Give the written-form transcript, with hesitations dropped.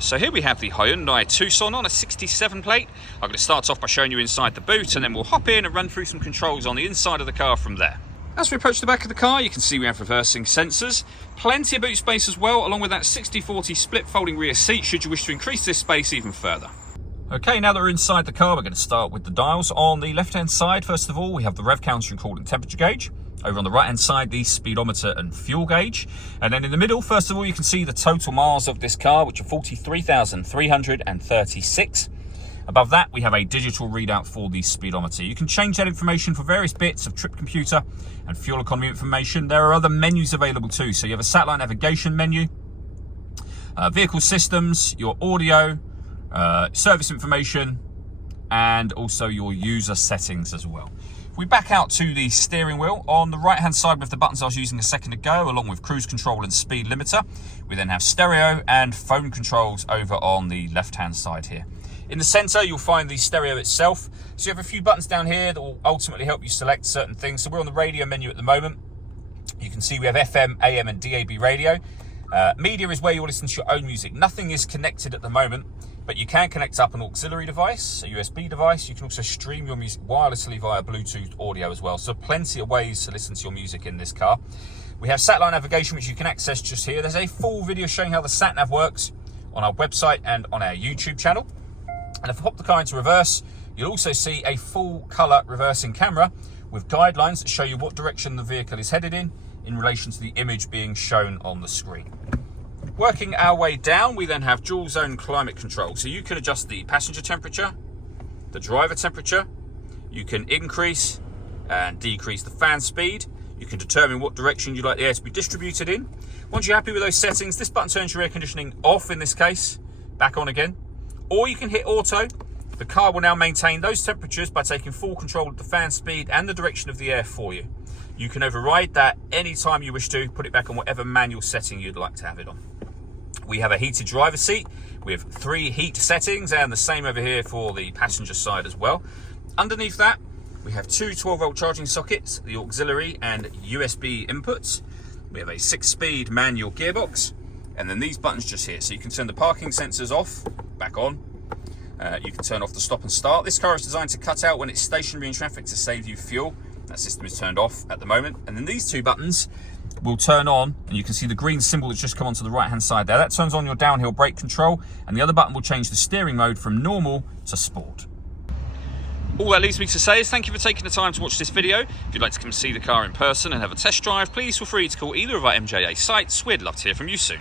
So here we have the Hyundai Tucson on a 67 plate. I'm going to start off by showing you inside the boot, and then we'll hop in and run through some controls on the inside of the car from there. As we approach the back of the car, you can see we have reversing sensors, plenty of boot space as well, along with that 60/40 split folding rear seat should you wish to increase this space even further. Okay, now that we're inside the car, we're going to start with the dials. On the left-hand side, first of all, we have the rev counter and coolant temperature gauge. Over on the right-hand side, the speedometer and fuel gauge. And then in the middle, first of all, you can see the total miles of this car, which are 43,336. Above that, we have a digital readout for the speedometer. You can change that information for various bits of trip computer and fuel economy information. There are other menus available too. So you have a satellite navigation menu, vehicle systems, your audio, service information, and also your user settings as well. If we back out to the steering wheel, on the right hand side with the buttons I was using a second ago, along with cruise control and speed limiter, we then have stereo and phone controls over on the left hand side here. In the center, you'll find the stereo itself. So you have a few buttons down here that will ultimately help you select certain things. So we're on the radio menu at the moment. You can see we have FM, AM and DAB radio. Media is where you'll listen to your own music. Nothing is connected at the moment, but you can connect up an auxiliary device, a USB device. You can also stream your music wirelessly via Bluetooth audio as well. So plenty of ways to listen to your music in this car. We have satellite navigation, which you can access just here. There's a full video showing how the sat nav works on our website and on our YouTube channel. And if I pop the car into reverse, you'll also see a full color reversing camera with guidelines that show you what direction the vehicle is headed in relation to the image being shown on the screen. Working our way down, we then have dual zone climate control. So you can adjust the passenger temperature, the driver temperature. You can increase and decrease the fan speed. You can determine what direction you'd like the air to be distributed in. Once you're happy with those settings, this button turns your air conditioning off in this case, back on again. Or you can hit auto. The car will now maintain those temperatures by taking full control of the fan speed and the direction of the air for you. You can override that anytime you wish to, put it back on whatever manual setting you'd like to have it on. We have a heated driver's seat with 3 heat settings, and the same over here for the passenger side as well. Underneath that, we have 2 12-volt charging sockets, the auxiliary and USB inputs. We have a 6-speed manual gearbox, and then these buttons just here. So you can turn the parking sensors off, back on. You can turn off the stop and start. This car is designed to cut out when it's stationary in traffic to save you fuel. That system is turned off at the moment. And then these 2 buttons will turn on, and you can see the green symbol that's just come onto the right hand side there. That turns on your downhill brake control, and the other button will change the steering mode from normal to sport. All that leaves me to say is thank you for taking the time to watch this video. If you'd like to come see the car in person and have a test drive, please feel free to call either of our MJA sites. We'd love to hear from you soon.